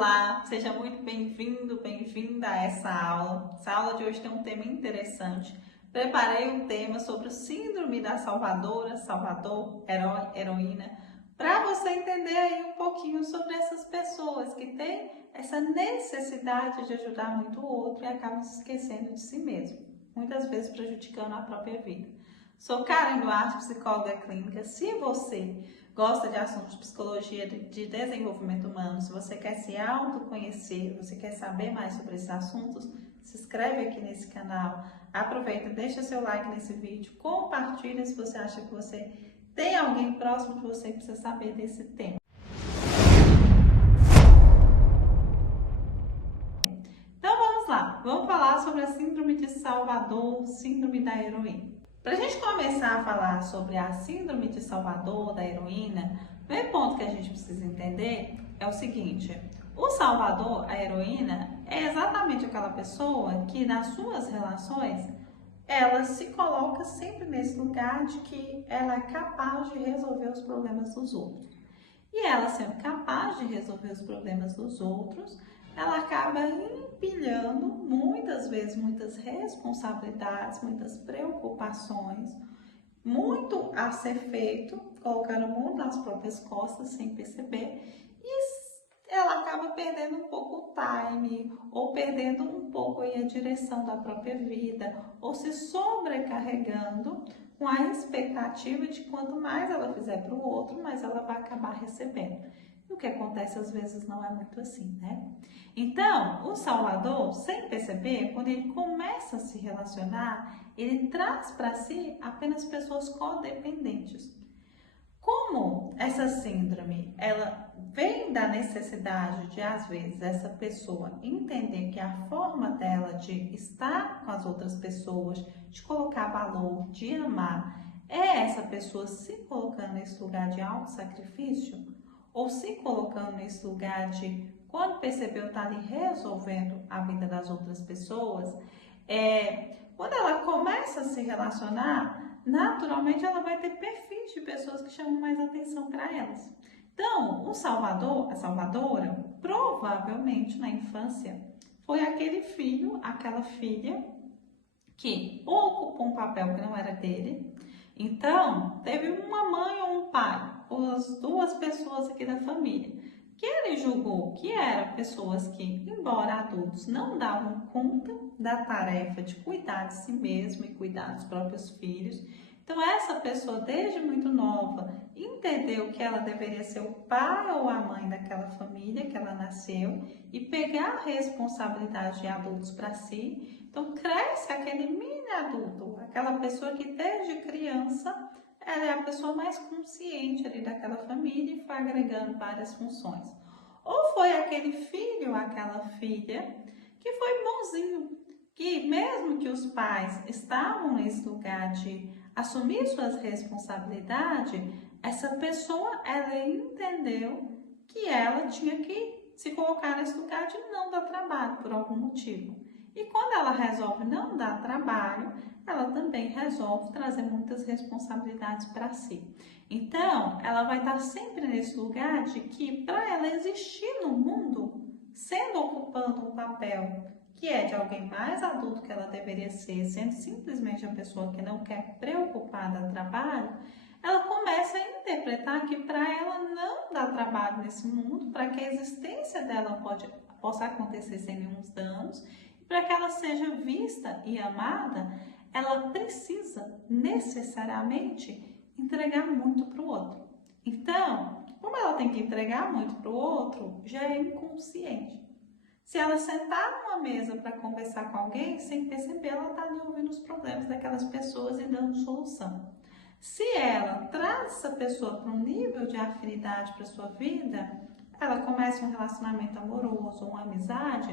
Olá, seja muito bem-vindo, bem-vinda a essa aula. Essa aula de hoje tem um tema interessante. Preparei um tema sobre o síndrome da salvadora, salvador, herói, heroína, para você entender aí um pouquinho sobre essas pessoas que têm essa necessidade de ajudar muito o outro e acabam se esquecendo de si mesmo, muitas vezes prejudicando a própria vida. Sou Karen Duarte, psicóloga clínica. Se você gosta de assuntos de psicologia, de desenvolvimento humano, se você quer se autoconhecer, você quer saber mais sobre esses assuntos, se inscreve aqui nesse canal, aproveita, deixa seu like nesse vídeo, compartilha se você acha que você tem alguém próximo de você que precisa saber desse tema. Então vamos lá, vamos falar sobre a síndrome de Salvador, síndrome da heroína. Para a gente começar a falar sobre a síndrome de Salvador, da heroína, o primeiro ponto que a gente precisa entender é o seguinte: o Salvador, a heroína, é exatamente aquela pessoa que nas suas relações ela se coloca sempre nesse lugar de que ela é capaz de resolver os problemas dos outros. E ela sendo capaz de resolver os problemas dos outros, ela acaba empilhando muitas vezes muitas responsabilidades, muitas preocupações, muito a ser feito, colocando muito nas próprias costas sem perceber, e ela acaba perdendo um pouco o time, ou perdendo um pouco aí a direção da própria vida, ou se sobrecarregando com a expectativa de quanto mais ela fizer para o outro, mais ela vai acabar recebendo. E o que acontece às vezes não é muito assim, né? Então, o Salvador, sem perceber, quando ele começa a se relacionar, ele traz para si apenas pessoas codependentes. Como essa síndrome, ela vem da necessidade de, às vezes, essa pessoa entender que a forma dela de estar com as outras pessoas, de colocar valor, de amar, é essa pessoa se colocando nesse lugar de autossacrifício, ou se colocando nesse lugar de, quando percebeu, estar ali resolvendo a vida das outras pessoas, quando ela começa a se relacionar, naturalmente ela vai ter perfis de pessoas que chamam mais atenção para elas. Então, o Salvador, a salvadora, provavelmente na infância, foi aquele filho, aquela filha que ocupou um papel que não era dele. Então, teve uma mãe ou um pai, ou as duas pessoas aqui da família, que ele julgou que eram pessoas que, embora adultos, não davam conta da tarefa de cuidar de si mesmo e cuidar dos próprios filhos. Então, essa pessoa, desde muito nova, entendeu que ela deveria ser o pai ou a mãe daquela família que ela nasceu e pegar a responsabilidade de adultos para si. Então, cresce aquele mini adulto, aquela pessoa que desde criança ela é a pessoa mais consciente ali daquela família e foi agregando várias funções. Ou foi aquele filho, aquela filha, que foi bonzinho, que mesmo que os pais estavam nesse lugar de assumir suas responsabilidades, essa pessoa, ela entendeu que ela tinha que se colocar nesse lugar de não dar trabalho por algum motivo. E quando ela resolve não dar trabalho, ela também resolve trazer muitas responsabilidades para si. Então, ela vai estar sempre nesse lugar de que, para ela existir no mundo, ocupando um papel que é de alguém mais adulto que ela deveria ser, sendo simplesmente a pessoa que não quer preocupar dar trabalho, ela começa a interpretar que para ela não dar trabalho nesse mundo, para que a existência dela possa acontecer sem nenhum danos, para que ela seja vista e amada, ela precisa necessariamente entregar muito para o outro. Então, como ela tem que entregar muito para o outro, já é inconsciente. Se ela sentar numa mesa para conversar com alguém, sem perceber, ela está ali ouvindo os problemas daquelas pessoas e dando solução. Se ela traz essa pessoa para um nível de afinidade para a sua vida, ela começa um relacionamento amoroso, uma amizade.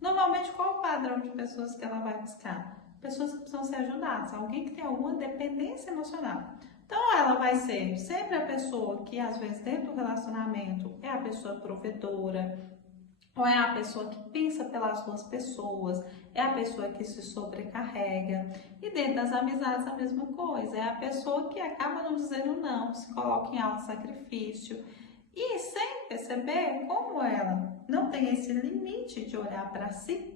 Normalmente, qual o padrão de pessoas que ela vai buscar? Pessoas que precisam ser ajudadas, alguém que tem alguma dependência emocional. Então, ela vai ser sempre a pessoa que, às vezes, dentro do relacionamento, é a pessoa provedora, ou é a pessoa que pensa pelas duas pessoas, é a pessoa que se sobrecarrega. E dentro das amizades, a mesma coisa, é a pessoa que acaba não dizendo não, se coloca em autossacrifício. E sem perceber, como ela não tem tem esse limite de olhar para si,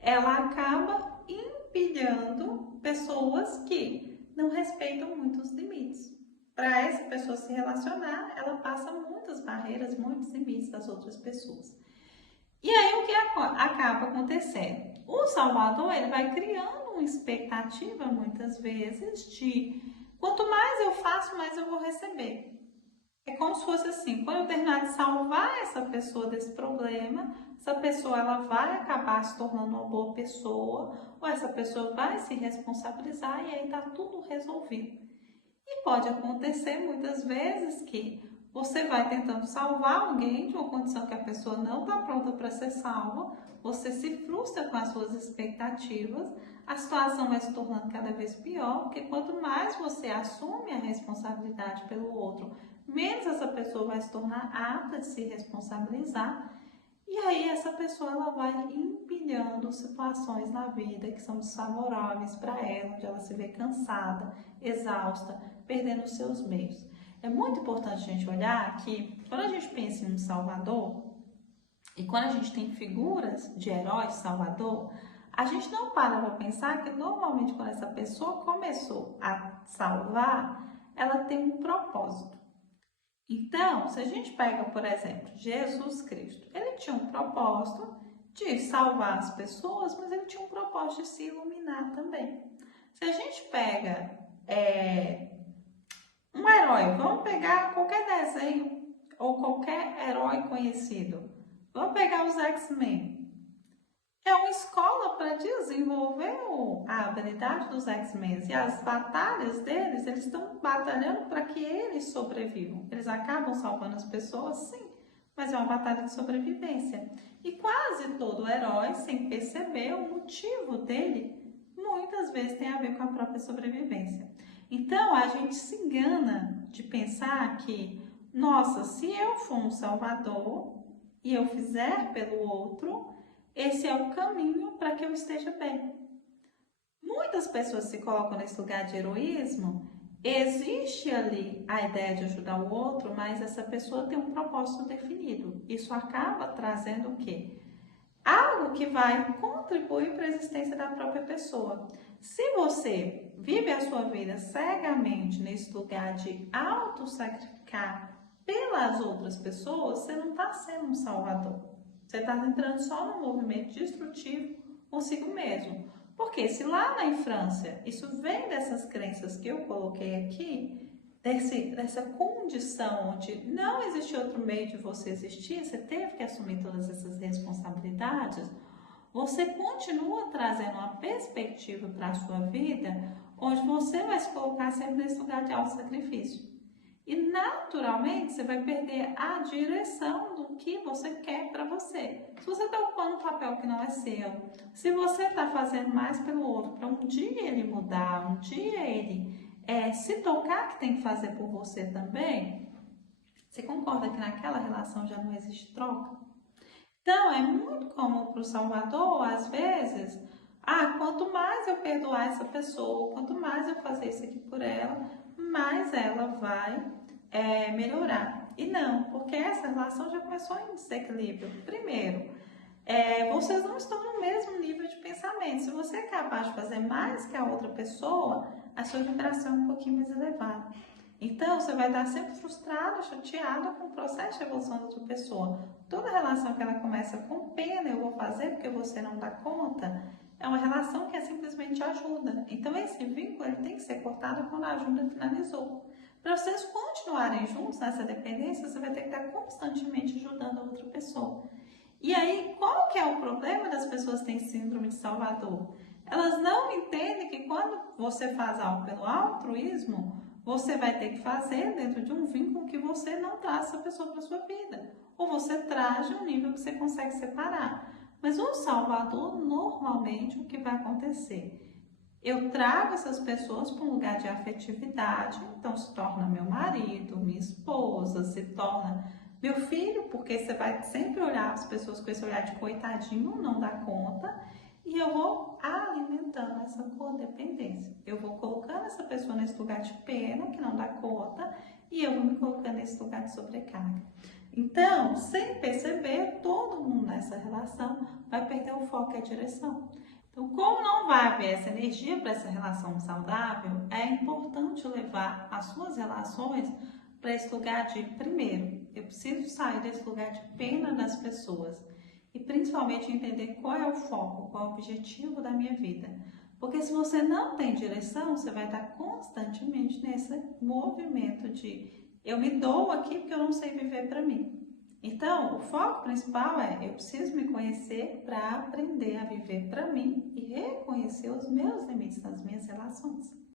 ela acaba empilhando pessoas que não respeitam muito os limites. Para essa pessoa se relacionar, ela passa muitas barreiras, muitos limites das outras pessoas. E aí o que acaba acontecendo? O salvador, ele vai criando uma expectativa muitas vezes de quanto mais eu faço, mais eu vou receber. É como se fosse assim, quando eu terminar de salvar essa pessoa desse problema, essa pessoa ela vai acabar se tornando uma boa pessoa, ou essa pessoa vai se responsabilizar e aí tá tudo resolvido. E pode acontecer muitas vezes que você vai tentando salvar alguém de uma condição que a pessoa não está pronta para ser salva, você se frustra com as suas expectativas, a situação vai se tornando cada vez pior, porque quanto mais você assume a responsabilidade pelo outro, menos essa pessoa vai se tornar apta de se responsabilizar. E aí essa pessoa ela vai empilhando situações na vida que são desfavoráveis para ela, onde ela se vê cansada, exausta, perdendo os seus meios. É muito importante a gente olhar que quando a gente pensa em um salvador e quando a gente tem figuras de heróis salvador, a gente não para para pensar que normalmente quando essa pessoa começou a salvar, ela tem um propósito. Então, se a gente pega, por exemplo, Jesus Cristo, ele tinha um propósito de salvar as pessoas, mas ele tinha um propósito de se iluminar também. Se a gente pega um herói, vamos pegar qualquer desenho ou qualquer herói conhecido, vamos pegar os X-Men. É uma escola para desenvolver a habilidade dos X-Men e as batalhas deles, eles estão batalhando para que eles sobrevivam. Eles acabam salvando as pessoas, sim, mas é uma batalha de sobrevivência. E quase todo herói, sem perceber, o motivo dele muitas vezes tem a ver com a própria sobrevivência. Então a gente se engana de pensar que, nossa, se eu for um salvador e eu fizer pelo outro, esse é o caminho para que eu esteja bem. Muitas pessoas se colocam nesse lugar de heroísmo. Existe ali a ideia de ajudar o outro, mas essa pessoa tem um propósito definido. Isso acaba trazendo o quê? Algo que vai contribuir para a existência da própria pessoa. Se você vive a sua vida cegamente nesse lugar de auto-sacrificar pelas outras pessoas, você não está sendo um salvador. Você está entrando só num movimento destrutivo consigo mesmo. Porque se lá na infância, isso vem dessas crenças que eu coloquei aqui, dessa condição onde não existe outro meio de você existir, você teve que assumir todas essas responsabilidades, você continua trazendo uma perspectiva para a sua vida, onde você vai se colocar sempre nesse lugar de auto-sacrifício. E naturalmente você vai perder a direção do que você quer para você. Se você está ocupando um papel que não é seu, se você está fazendo mais pelo outro, para um dia ele mudar, um dia ele se tocar que tem que fazer por você também, você concorda que naquela relação já não existe troca? Então é muito comum para o salvador, às vezes, quanto mais eu perdoar essa pessoa, quanto mais eu fazer isso aqui por ela, mais ela vai melhorar. E não, porque essa relação já começou em desequilíbrio. Primeiro, vocês não estão no mesmo nível de pensamento. Se você é capaz de fazer mais que a outra pessoa, a sua vibração é um pouquinho mais elevada. Então, você vai estar sempre frustrado, chateado com o processo de evolução da outra pessoa. Toda relação que ela começa com pena, eu vou fazer porque você não dá conta, é uma relação que simplesmente ajuda. Então, esse vínculo ele tem que ser cortado quando a ajuda finalizou. Para vocês continuarem juntos nessa dependência, você vai ter que estar constantemente ajudando a outra pessoa. E aí, qual que é o problema das pessoas que têm síndrome de Salvador? Elas não entendem que quando você faz algo pelo altruísmo, você vai ter que fazer dentro de um vínculo que você não traz essa pessoa para a sua vida. Ou você traz de um nível que você consegue separar. Mas o Salvador, normalmente, o que vai acontecer? Eu trago essas pessoas para um lugar de afetividade, então se torna meu marido, minha esposa, se torna meu filho, porque você vai sempre olhar as pessoas com esse olhar de coitadinho, não dá conta, e eu vou alimentando essa codependência. Eu vou colocando essa pessoa nesse lugar de pena, que não dá conta, e eu vou me colocando nesse lugar de sobrecarga. Então, sem perceber, todo mundo nessa nessa relação, vai perder o foco e a direção. Então, como não vai haver essa energia para essa relação saudável, é importante levar as suas relações para esse lugar de, primeiro, eu preciso sair desse lugar de pena das pessoas e principalmente entender qual é o foco, qual é o objetivo da minha vida. Porque se você não tem direção, você vai estar constantemente nesse movimento de eu me dou aqui porque eu não sei viver para mim. Então, o foco principal é eu preciso me conhecer para aprender a viver para mim e reconhecer os meus limites nas minhas relações.